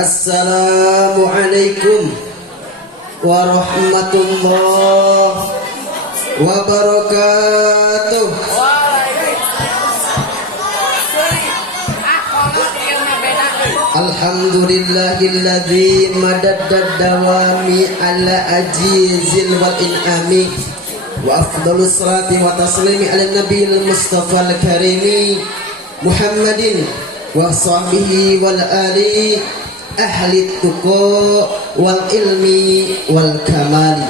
Assalamualaikum warahmatullahi wabarakatuh. Alhamdulillahilladzi madaddad dawami ala ajizil wal in'ami wa afdalus salati wa taslimi ala nabiyil mustafa al-karimi Muhammadin wa sahbihi wal ali ahli tuqa wal ilmi wal kamali.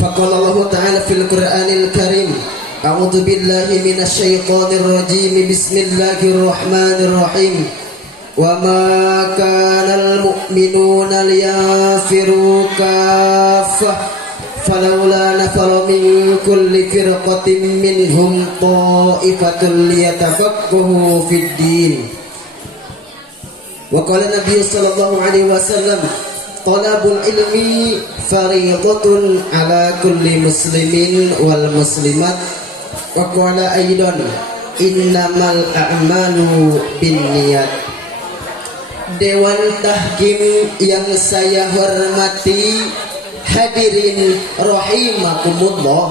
Faqala Allah ta'ala fil Qur'anil Karim, a'udzu billahi minasy syaithanir rajim, bismillahir rahmanir rahim. Wa ma kanal mu'minuna liyanfiru kaffah falawla nafara min kulli firqatin minhum ta'ifatun liyatafaqahu fid din. Wa qala Nabi sallallahu alaihi wasallam, talabul ilmi fariidatun ala kulli muslimin wal muslimat. Wa qala aidan, innamal a'malu binniyat. Dewan Tahkim yang saya hormati, hadirin rahimakumullah,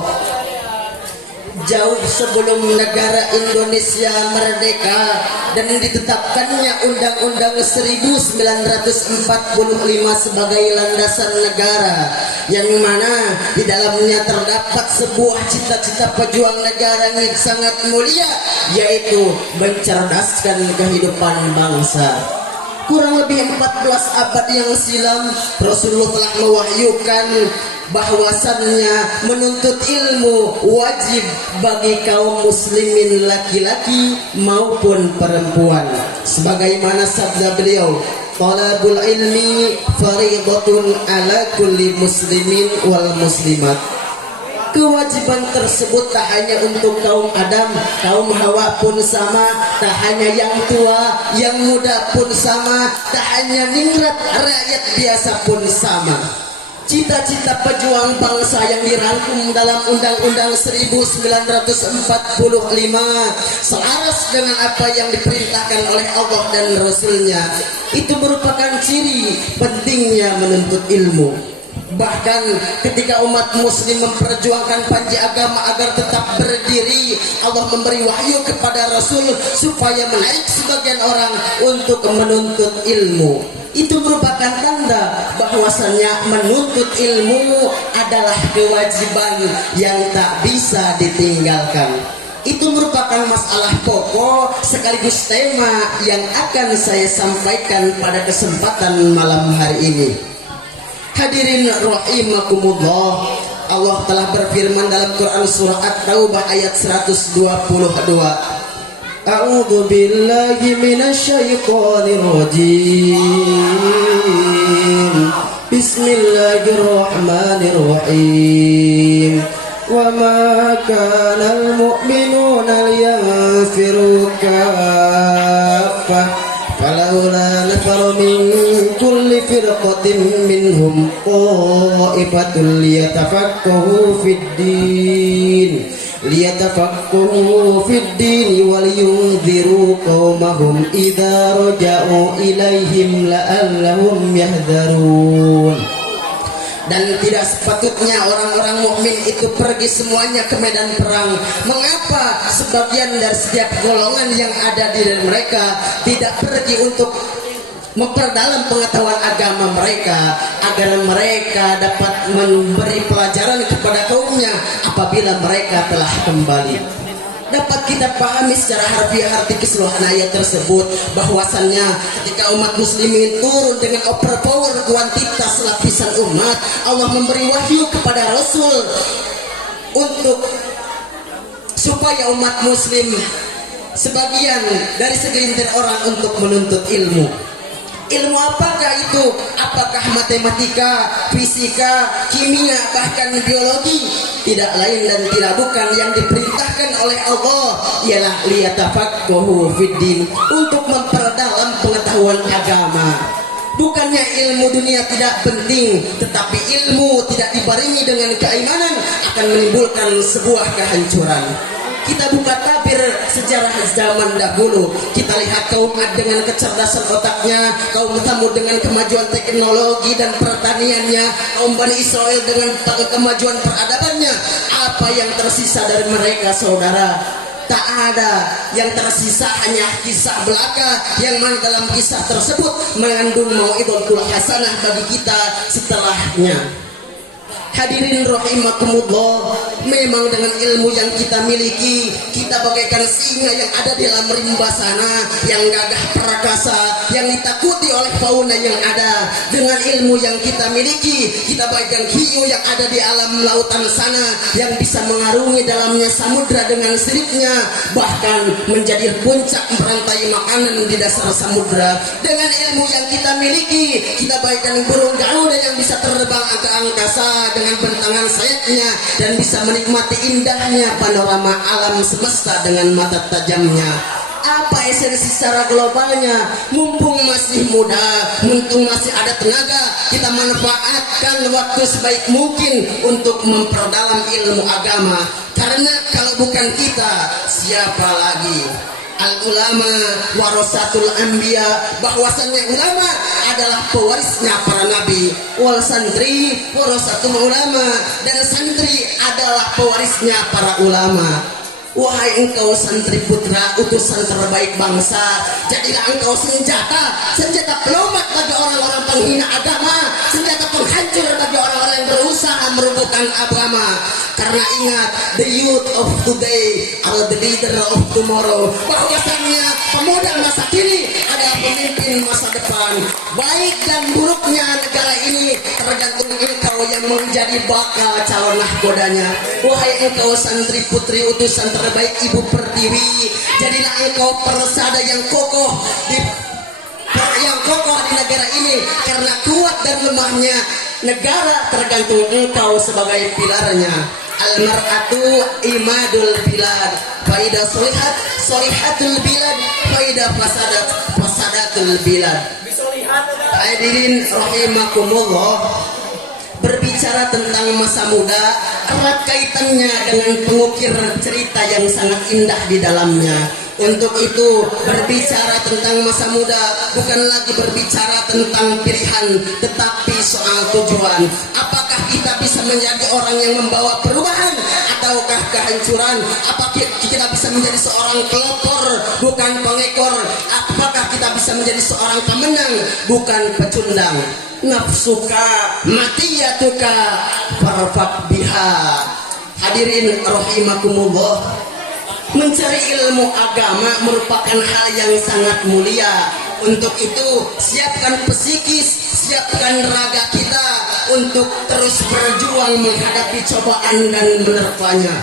jauh sebelum negara Indonesia merdeka dan ditetapkannya Undang-Undang 1945 sebagai landasan negara, yang mana di dalamnya terdapat sebuah cita-cita pejuang negara yang sangat mulia, yaitu mencerdaskan kehidupan bangsa. Kurang lebih 14 abad yang silam, Rasulullah telah mewahyukan bahwasannya menuntut ilmu wajib bagi kaum muslimin laki-laki maupun perempuan. Sebagaimana sabda beliau, talabul ilmi fariidatun ala kulli muslimin wal muslimat. Kewajiban tersebut tak hanya untuk kaum Adam, kaum Hawa pun sama, tak hanya yang tua, yang muda pun sama, tak hanya ningrat rakyat biasa pun sama. Cita-cita pejuang bangsa yang dirangkum dalam Undang-Undang 1945 selaras dengan apa yang diperintahkan oleh Allah dan Rasulnya. Itu merupakan ciri pentingnya menuntut ilmu. Bahkan ketika umat muslim memperjuangkan panji agama agar tetap berdiri, Allah memberi wahyu kepada Rasul supaya menarik sebagian orang untuk menuntut ilmu. Itu merupakan tanda bahwasannya menuntut ilmu adalah kewajiban yang tak bisa ditinggalkan. Itu merupakan masalah pokok sekaligus tema yang akan saya sampaikan pada kesempatan malam hari ini. Hadirin rahimakumullah, Allah telah berfirman dalam Quran surah At-Taubah ayat 122. A'udzu billahi minasy syaithanir rajim. Bismillahirrahmanirrahim. Wa ma kana al-mu'minuna liyanfiru kaffah falawla nafara min kulli firqatin minhum ta'ifatun liyatafaqahu fid din wal yunziru qaumahum idza raja'u ilaihim la'allahum yahdharun. Dan tidak sepatutnya orang-orang mukmin itu pergi semuanya ke medan perang. Mengapa sebagian dari setiap golongan yang ada di dalam mereka tidak pergi untuk memperdalam pengetahuan agama mereka, agar mereka dapat memberi pelajaran kepada kaumnya apabila mereka telah kembali? Dapat kita pahami secara harfiah arti keseluruhan ayat tersebut bahwasannya ketika umat muslimin turun dengan overpower kuantitas lapisan umat, Allah memberi wahyu kepada Rasul untuk supaya umat muslim sebagian dari segelintir orang untuk menuntut ilmu. Ilmu apakah itu? Apakah matematika, fisika, kimia, bahkan biologi? Tidak lain dan tidak bukan yang diperintahkan oleh Allah ialah liyatafaqahu fiddin, untuk memperdalam pengetahuan agama. Bukannya ilmu dunia tidak penting, tetapi ilmu tidak dibarengi dengan keimanan akan menimbulkan sebuah kehancuran. Kita buka tabir sejarah zaman dahulu. Kita lihat kaum Ad dengan kecerdasan otaknya, kaum Tsamud dengan kemajuan teknologi dan pertaniannya, kaum Bani Israel dengan kemajuan peradabannya. Apa yang tersisa dari mereka, saudara? Tak ada. Yang tersisa hanya kisah belaka, yang mana dalam kisah tersebut mengandung mau'izatul hasanah bagi kita setelahnya. Hadirin rahimakumullah, memang dengan ilmu yang kita miliki, kita bagaikan singa yang ada di dalam rimba sana, yang gagah perkasa, yang ditakuti oleh fauna yang ada. Dengan ilmu yang kita miliki, kita bagaikan hiu yang ada di alam lautan sana, yang bisa mengarungi dalamnya samudra dengan siripnya, bahkan menjadi puncak merantai makanan di dasar samudra. Dengan ilmu yang kita miliki, kita bagaikan burung garuda yang bisa terbang ke angkasa dengan bentangan sayapnya dan bisa menikmati indahnya panorama alam semesta dengan mata tajamnya. Apa esensi secara globalnya? Mumpung masih muda, mumpung masih ada tenaga, kita manfaatkan waktu sebaik mungkin untuk memperdalam ilmu agama. Karena kalau bukan kita, siapa lagi? Al-ulama warasatul anbiya, bahwasannya ulama adalah pewarisnya para nabi. Wal santri warasatul ulama, dan santri adalah pewarisnya para ulama. Wahai engkau santri putra, utusan terbaik bangsa, jadilah engkau senjata pelumat bagi orang-orang penghina agama, senjata penghancur bagi orang-orang yang berusaha merubuhkan agama. Karena ingat, the youth of today are the leader of tomorrow. Bahwasannya pemuda masa kini adalah pemimpin masa depan. Baik dan buruknya negara ini tergantung engkau yang menjadi bakal calon nahkodanya. Wahai engkau santri putri utusan terbaik Ibu Pertiwi, jadilah engkau persada yang kokoh di negara ini. Karena kuat dan lemahnya negara tergantung engkau sebagai pilarnya. Al-mar'atu imadul bilad, faida solihatul bilad, faida fasadatul bilad. Hadirin rahimakumullah, berbicara tentang masa muda erat kaitannya dengan pengukir cerita yang sangat indah di dalamnya. Untuk itu, berbicara tentang masa muda bukan lagi berbicara tentang pilihan, tetapi soal tujuan. Apakah kita bisa menjadi orang yang membawa perubahan ataukah kehancuran? Apakah kita bisa menjadi seorang pelopor bukan pengekor? Apakah kita bisa menjadi seorang pemenang bukan pecundang? Nafsuka matiyatuka farfaq biha. Hadirin rahimakumullah, mencari ilmu agama merupakan hal yang sangat mulia. Untuk itu, siapkan psikis, siapkan raga kita untuk terus berjuang menghadapi cobaan dan menerpanya.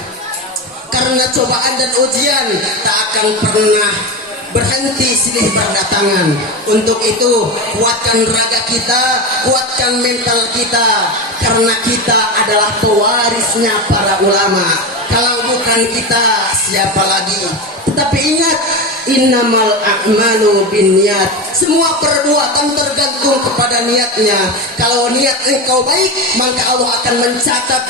Karena cobaan dan ujian tak akan pernah berhenti silih berdatangan. Untuk itu, kuatkan raga kita, kuatkan mental kita, karena kita adalah pewarisnya para ulama. Kalau bukan kita, siapa lagi? Tetapi ingat, innamal a'malu binniyat. Semua perbuatan tergantung kepada niatnya. Kalau niat engkau baik, maka Allah akan mencatat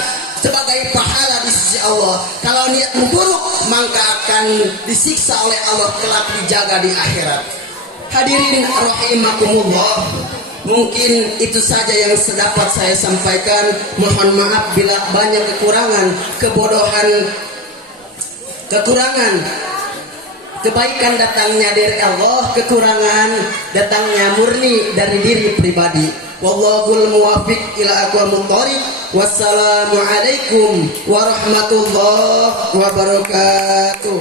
sebagai pahala di sisi Allah. Kalau niatmu buruk, maka akan disiksa oleh Allah kelak dijaga di akhirat. Hadirin rahimakumullah, mungkin itu saja yang sedapat saya sampaikan. Mohon maaf bila banyak kekurangan, kekurangan. Kebaikan datangnya dari Allah, kekurangan datangnya murni dari diri pribadi. Wallahul muwaffiq ila aqwamit thoriq. Wassalamualaikum warahmatullahi wabarakatuh.